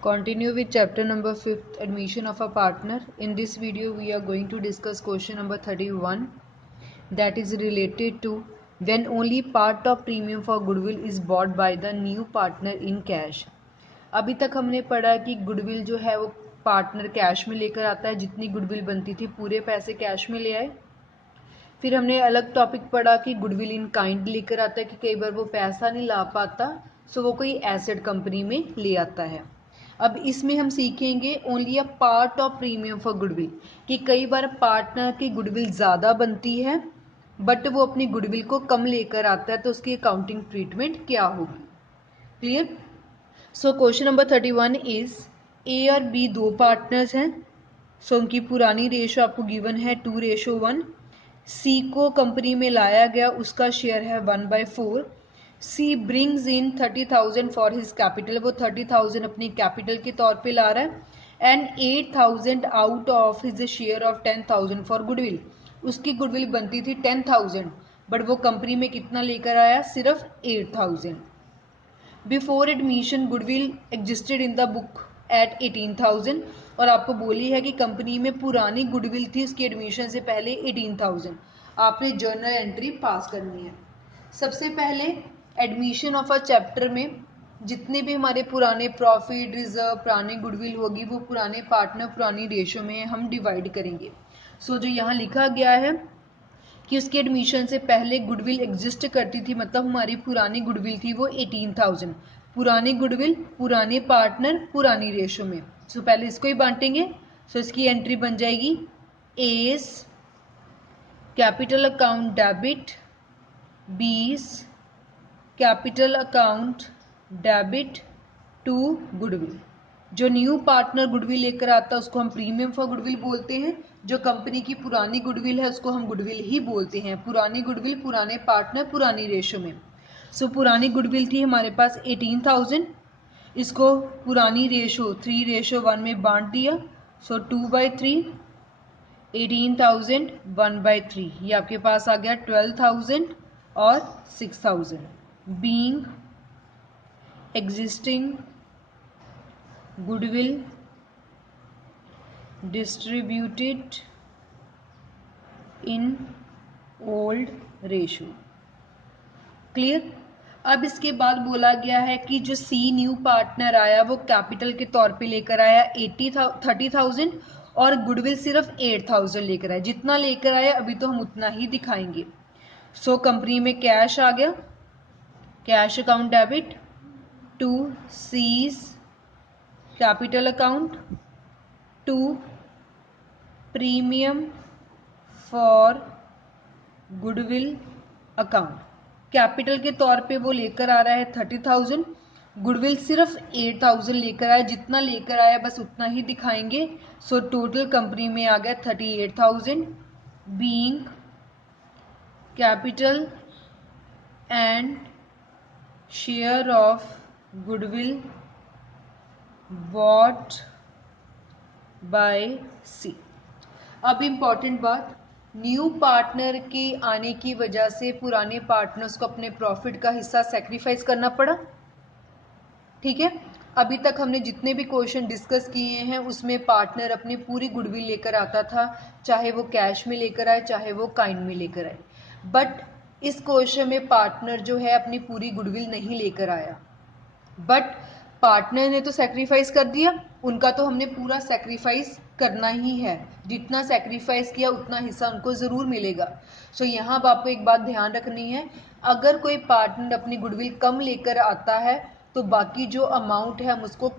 Continue with chapter number 5th, admission of a partner. In this video we are going to discuss question number 31, that is related to when only part of premium for goodwill is bought by the new partner in cash. अभी तक हमने पढ़ा कि goodwill जो है वो partner cash में लेकर आता है, जितनी गुडविल बनती थी पूरे पैसे कैश में ले आए। फिर हमने अलग टॉपिक पढ़ा कि गुडविल इन काइंड लेकर आता है कि कई बार वो पैसा नहीं ला पाता, सो वो कोई एसेट कंपनी में ले आता है। अब इसमें हम सीखेंगे only a part of premium for goodwill, कि कई बार पार्टनर की गुडविल ज़्यादा बनती है बट वो अपनी गुडविल को कम लेकर आता है, तो उसकी अकाउंटिंग ट्रीटमेंट क्या होगी। Clear. So question number 31 is a और बी दो पार्टनर्स हैं। सो उनकी पुरानी रेशो आपको गिवन है 2:1। सी को कंपनी में लाया गया, उसका शेयर है 1/4। C brings in 30,000 for his capital, वो 30,000 अपनी कैपिटल के तौर पे ला रहा है, and 8,000 out of his share of 10,000 for goodwill. उसकी गुडविल बनती थी 10,000 बट वो कंपनी में कितना लेकर आया, सिर्फ 8,000। Before admission goodwill existed in the book at 18,000, और आपको बोली है कि कंपनी में पुरानी गुडविल थी उसकी एडमिशन से पहले 18,000। आपने जर्नल एंट्री पास करनी है। सबसे पहले एडमिशन ऑफ अ चैप्टर में जितने भी हमारे पुराने प्रॉफिट रिजर्व पुरानी गुडविल होगी वो पुराने पार्टनर पुरानी रेशो में हम डिवाइड करेंगे। सो जो यहाँ लिखा गया है कि उसके एडमिशन से पहले गुडविल एग्जिस्ट करती थी, मतलब हमारी पुरानी गुडविल थी वो 18,000। पुरानी गुडविल पुराने पार्टनर पुरानी रेशो में। सो पहले इसको ही बांटेंगे। सो इसकी एंट्री बन जाएगी A's capital account debit, B's capital account debit to goodwill. जो न्यू पार्टनर गुडविल लेकर आता है उसको हम प्रीमियम फॉर गुडविल बोलते हैं। जो कंपनी की पुरानी गुडविल है उसको हम गुडविल ही बोलते हैं। पुरानी गुडविल पुराने पार्टनर पुरानी रेशो में। सो पुरानी गुडविल थी हमारे पास 18,000, इसको पुरानी रेशो 3:1 में बांट दिया। सो 2/3, 18,000 1/3, ये आपके पास आ गया 12,000 और 6,000। Being existing goodwill distributed in old ratio. Clear. अब इसके बाद बोला गया है कि जो सी न्यू पार्टनर आया वो कैपिटल के तौर पे लेकर आया 30,000 और गुडविल सिर्फ 8,000 लेकर आया। जितना लेकर आया अभी तो हम उतना ही दिखाएंगे। सो कंपनी में कैश आ गया, cash account debit to C's capital account to premium for goodwill account. Capital के तौर पे वो लेकर आ रहा है 30,000, गुडविल सिर्फ 8,000 लेकर आया। जितना लेकर आया बस उतना ही दिखाएंगे। सो टोटल कंपनी में आ गया 38,000। Being capital and share of goodwill bought by C. अब इम्पॉर्टेंट बात, न्यू पार्टनर के आने की वजह से पुराने पार्टनर्स को अपने प्रॉफिट का हिस्सा सेक्रीफाइस करना पड़ा। ठीक है। अभी तक हमने जितने भी क्वेश्चन डिस्कस किए हैं उसमें पार्टनर अपनी पूरी गुडविल लेकर आता था, चाहे वो कैश में लेकर आए चाहे वो काइंड में लेकर आए। बट इस क्वेश्चन में पार्टनर जो है अपनी पूरी गुडविल नहीं लेकर आया, बट पार्टनर ने तो सेक्रीफाइस कर दिया, उनका तो हमने पूरा सेक्रीफाइस करना ही है। जितना सेक्रीफाइस किया उतना हिस्सा उनको ज़रूर मिलेगा। सो यहाँ आपको एक बात ध्यान रखनी है, अगर कोई पार्टनर अपनी गुडविल कम लेकर आता है तो बाकी जो अमाउंट है हम उसको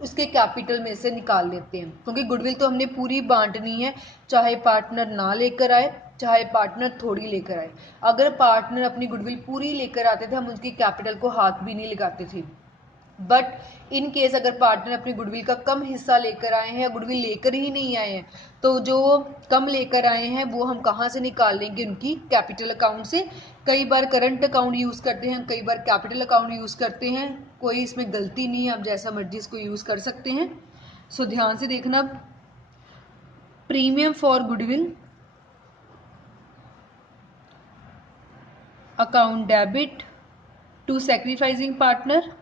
उसके कैपिटल में से निकाल लेते हैं, क्योंकि गुडविल तो हमने पूरी बांटनी है, चाहे पार्टनर ना लेकर आए चाहे पार्टनर थोड़ी लेकर आए। अगर पार्टनर अपनी गुडविल पूरी लेकर आते थे हम उनकी कैपिटल को हाथ भी नहीं लगाते थे। बट इन केस अगर पार्टनर अपनी गुडविल का कम हिस्सा लेकर आए हैं या गुडविल लेकर ही नहीं आए हैं, तो जो कम लेकर आए हैं वो हम कहाँ से निकाल लेंगे, उनकी कैपिटल अकाउंट से। कई बार करंट अकाउंट यूज़ करते हैं, कई बार कैपिटल अकाउंट यूज़ करते हैं, कोई इसमें गलती नहीं है, आप जैसा मर्जी इसको यूज़ कर सकते हैं। सो ध्यान से देखना, premium for goodwill account debit to sacrificing partner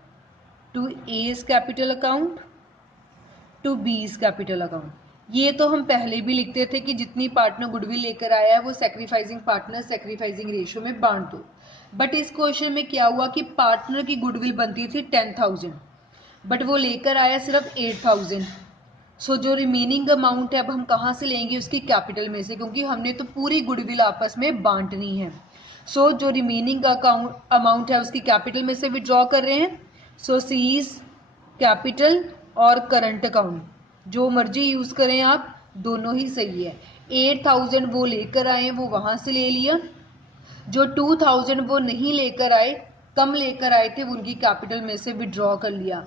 to A's capital account to B's capital account. ये तो हम पहले भी लिखते थे कि जितनी पार्टनर गुडविल लेकर आया है वो सैक्रिफाइसिंग पार्टनर सैक्रिफाइसिंग रेशियो में बांट दो। बट इस क्वेश्चन में क्या हुआ कि पार्टनर की गुडविल बनती थी 10,000, बट वो लेकर आया सिर्फ 8,000। सो जो रिमेनिंग अमाउंट है अब हम कहाँ से लेंगे, उसकी कैपिटल में से, क्योंकि हमने तो पूरी गुडविल आपस में बांटनी है। सो जो रिमेनिंग अमाउंट है उसकी कैपिटल में से विड्रॉ कर रहे हैं। सो सीज कैपिटल और करंट अकाउंट जो मर्जी यूज करें आप, दोनों ही सही है। 8,000 वो लेकर आए, वो वहां से ले लिया। जो 2,000 वो नहीं लेकर आए, कम लेकर आए थे, उनकी कैपिटल में से विड्रॉ कर लिया।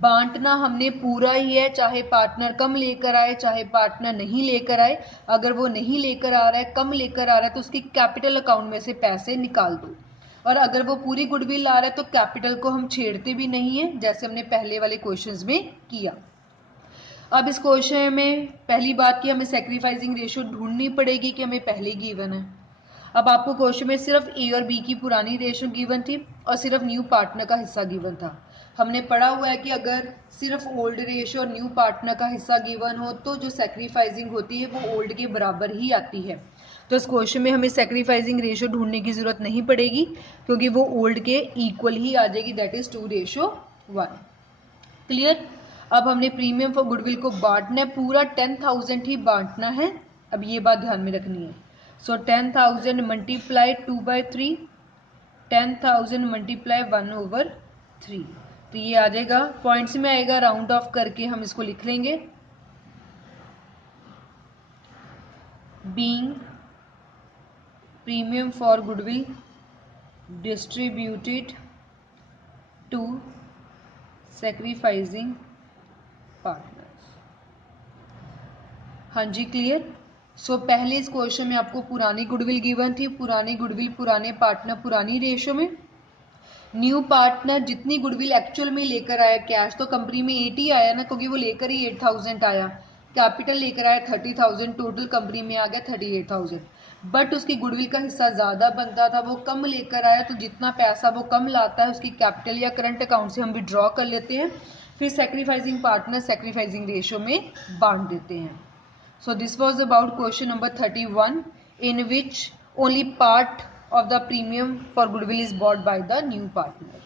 बांटना हमने पूरा ही है, चाहे पार्टनर कम लेकर आए चाहे पार्टनर नहीं लेकर आए। अगर वो नहीं लेकर आ रहा है, कम लेकर आ रहा है, तो उसकी कैपिटल अकाउंट में से पैसे निकाल दो। और अगर वो पूरी गुडविल ला रहा है तो कैपिटल को हम छेड़ते भी नहीं है, जैसे हमने पहले वाले क्वेश्चंस में किया। अब इस क्वेश्चन में पहली बात की हमें सैक्रिफाइसिंग रेशियो ढूंढनी पड़ेगी कि हमें पहले गिवन है। अब आपको क्वेश्चन में सिर्फ ए और बी की पुरानी रेशियो गिवन थी और सिर्फ न्यू पार्टनर का हिस्सा गिवन था। हमने पढ़ा हुआ है कि अगर सिर्फ ओल्ड रेशियो और न्यू पार्टनर का हिस्सा गिवन हो तो जो सैक्रिफाइसिंग होती है वो ओल्ड के बराबर ही आती है। तो इस क्वेश्चन में हमें सैक्रिफाइसिंग रेशियो ढूंढने की जरूरत नहीं पड़ेगी, क्योंकि वो ओल्ड के इक्वल ही आ जाएगी, दैट इज 2:1। क्लियर। अब हमने प्रीमियम फॉर गुडविल को बांटना है, पूरा 10,000 ही बांटना है। अब ये बात ध्यान में रखनी है। सो 10,000 मल्टीप्लाई 2/3, 10,000 मल्टीप्लाई 1/3, तो ये आ जाएगा, पॉइंट्स में आएगा, राउंड ऑफ करके हम इसको लिख लेंगे। Being premium for goodwill distributed to sacrificing partners. हाँ जी, क्लियर। सो पहले इस क्वेश्चन में आपको पुरानी गुडविल गिवन थी, पुरानी गुडविल पुराने पार्टनर पुरानी रेशियो में। न्यू पार्टनर जितनी गुडविल एक्चुअल में लेकर आया, कैश तो कंपनी में 8 ही आया ना, क्योंकि वो लेकर ही 8,000 आया। कैपिटल लेकर आया 30,000, टोटल कंपनी में आ गया 38,000। बट उसकी गुडविल का हिस्सा ज्यादा बनता था, वो कम लेकर आया, तो जितना पैसा वो कम लाता है उसकी कैपिटल या करंट अकाउंट से हम विड्रॉ कर लेते हैं, फिर सैक्रिफाइसिंग पार्टनर सैक्रिफाइसिंग रेशियो में बांट देते हैं। So this was about question number 31, in which only part of the premium for goodwill is bought by the new partner.